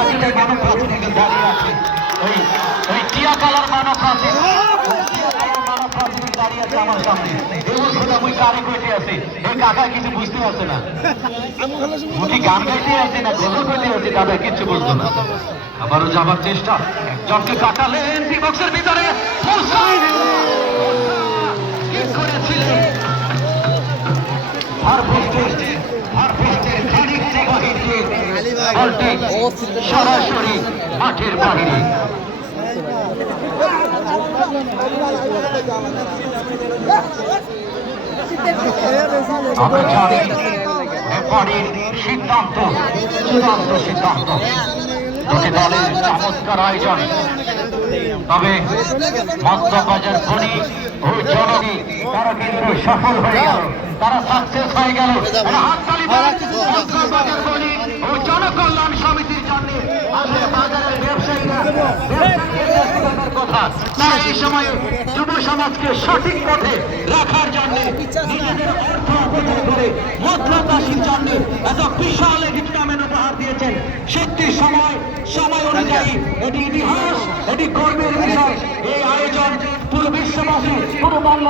মানব প্রাচীর দাঁড়িয়ে আছে, ওই টিয়া কালার মানব প্রাচীর দাঁড়িয়ে আছে আমার সামনে। আমি কারে কইতে আছি, এই কাকা কিছু বুঝতে পারছে না, উনি গান গাইতে আছে না গজল করতে আছে, দাদা কিচ্ছু বুঝতো না। আবারও যাবার চেষ্টা, একজনকে কাটালেন বক্সের ভিতরে, সরাসরি মাঠের বাহিরে। আমরা জানি এরপরের সিদ্ধান্ত, চূড়ান্ত সিদ্ধান্ত, দুটি দলের চমৎকার আয়োজন। তবে মধ্যবাজার খনি ও জননী তারা কিন্তু সফল হয়ে গেল, তারা সাকসেস হয়ে গেল। হাততালি মধ্যবাজার খনি ও জনকল্যাণ সমিতির জন্য আসলে বাজারের ব্যবসায়ীরা কথা, তারা এই সময় যুব সমাজকে সঠিক পথে রাখার জন্য নিজেদের অর্থ অপচয় করে মধ্যবাসীর জন্য এত বিশাল একটি টুর্নামেন্ট উপহার দিয়েছেন। সত্যি সময় অনুযায়ী এটি ইতিহাস, এটি গর্বের বিষয়। এই আয়োজন পুরো বিশ্ববাসী, পুরো বাংলা